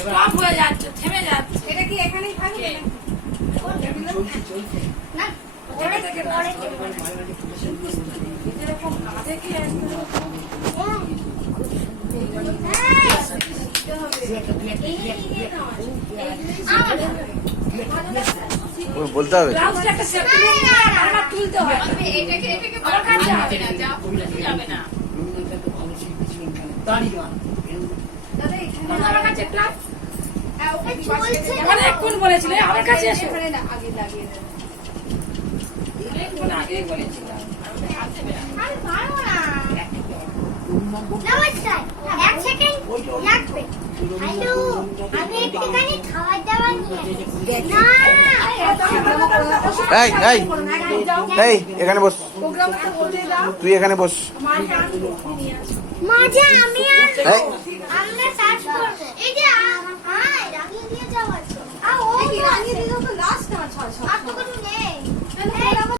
Stop হয়ে যাচ্ছে, থেমে যাচ্ছে। এটা কি এখানেই থাকবে না? ওটা থেকে এরকম কাঁধে কি বলতে হবে ব্লাউজটা একটা সেফটি আমরা তুলতে হয়। এটাকে আমার কাছে যাবে না, যাবে না। দাদা এখানে আমার কাছে একটা ওকে চলছে মানে এক্ষুন বলেছিল আমার কাছে এসো। এখানে না, আগে লাগিয়ে দেবে। অনেকক্ষণ আগেই বলেছিলাম। আরে পারো না। নমস্কার, এক সেকেন্ড লাগবে। হ্যালো, আমি একটুখানি খাবার দাবার নিয়ে আসি। না, এই এই এই এখানে বস, প্রোগ্রামটা বলে দাও। তুই এখানে বস। মাকে আনবো, নিয়ে আসবো। মজা আমি আর এই আমরা সার্চ করব। এই যে